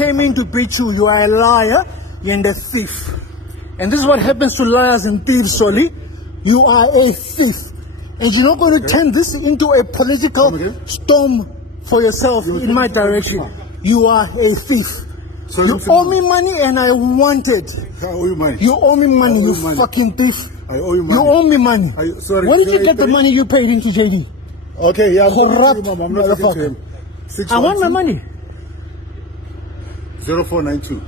came in to beat you. You are a liar and a thief. And this is what happens to liars and thieves, Solly. You are a thief. And you're not going to turn this into a political storm for yourself in my direction. You are a thief. You owe me money and I want it. I owe you money. You owe me money, you fucking thief. I owe you money. You owe me money. Sorry, where did you get the money you paid into JD? Okay, yeah, corrupt I'm not talking to him. I want my money. 0492.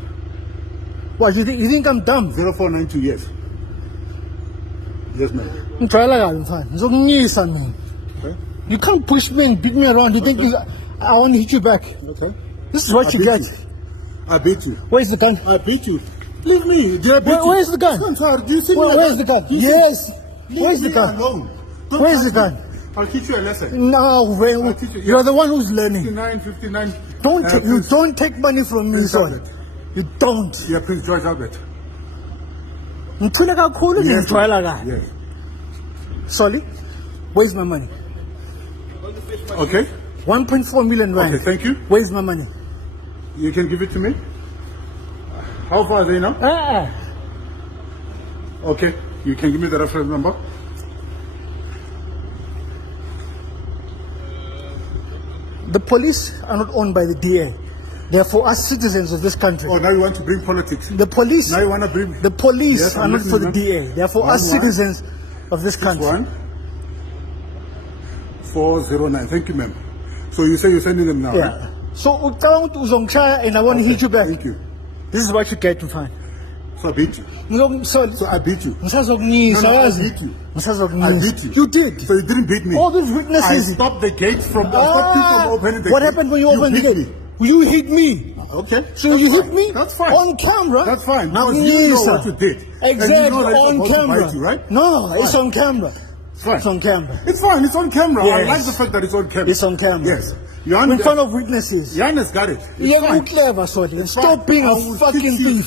What, you think I'm dumb? 0492, yes. Yes, ma'am. Try like that, fine. You can't push me and beat me around. You think I want to hit you back. Okay. This is what you get. I beat you. Where's the gun? I beat you. Leave me. Did I beat you? Where's the gun? Do you see where's the gun? Yes. Where's the gun? Where's the gun? I'll teach you a lesson. No, you're the one who's learning. 59. You don't take money from me, son. You don't. Yeah, Prince George Albert. Yes. Solly, where's my money? Okay. 1.4 million rand. Okay, thank you. Where's my money? You can give it to me. How far are they now? Okay, you can give me the reference number. The police are not owned by the DA. They're for us citizens of this country. Oh, now you want to bring politics. The police. Now you want to bring. The police are not for the DA. They're for us citizens of this country. 409. Thank you, ma'am. So you say you're sending them now? Yeah. Right? So and I want to hit you back. Thank you. This is what you get to find. So I beat you. So I beat you. I beat you. I beat you. You did. So you didn't beat me. All these witnesses. I stopped the gate from opening the gate. What happened when you opened the gate? You hit me. Okay. So you hit me? That's fine. On camera? That's fine. Because you know what you did. Exactly. And you know on camera. You, right? No, it's on camera. It's fine. It's on camera. It's fine. It's on camera. Yes. I like the fact that it's on camera. It's on camera. Yes. In front of witnesses. Yannis got it. You're clever, Solly. Stop being a fucking thief.